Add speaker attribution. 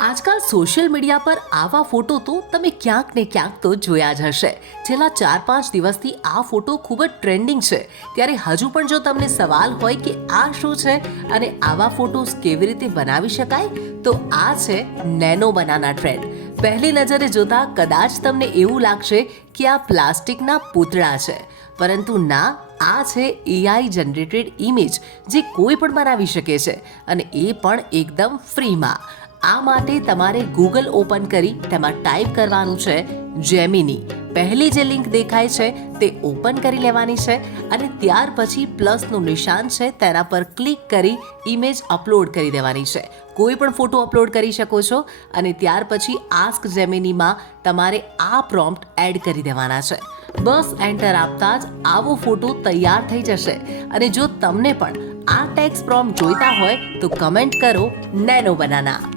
Speaker 1: આજકાલ social media પર આવા ફોટો તો તમે ક્યાંક ને ક્યાંક તો જોયા જ હશે. છેલ્લા ચાર પાંચ દિવસથી આ ફોટો ખૂબ જ ટ્રેન્ડિંગ છે. ત્યારે હજુ પણ જો તમને સવાલ હોય કે આ શું છે અને આવા ફોટોસ કેવી રીતે બનાવી શકાય, તો આ છે નેનો બનાના ટ્રેન્ડ. પહેલી નજરે જોતા કદાચ તમને એવું લાગશે કે આ પ્લાસ્ટિકના પૂતળા છે. પરંતુ ના, આ છે એઆઈ જનરેટેડ ઇમેજ જે કોઈ પણ બનાવી શકે છે અને એ પણ એકદમ ફ્રીમાં. આ માટે તમારે ગૂગલ ઓપન કરી તેમાં ટાઈપ કરવાનું છે જેમિની પહેલી જે લિંક દેખાય છે તે ઓપન કરી લેવાની છે અને ત્યાર પછી પ્લસનું નિશાન છે તેના પર ક્લિક કરી ઇમેજ અપલોડ કરી દેવાની છે. કોઈ પણ ફોટો અપલોડ કરી શકો છો અને ત્યાર પછી આસ્ક જેમિનીમાં તમારે આ પ્રોમ્પ્ટ એડ કરી દેવાના છે. બસ એન્ટર આપતા જ આવો ફોટો તૈયાર થઈ જશે. અને જો તમને પણ આ ટેક્સ પ્રોમ્પ્ટ જોઈતા હોય તો કમેન્ટ કરો નેનો બનાના.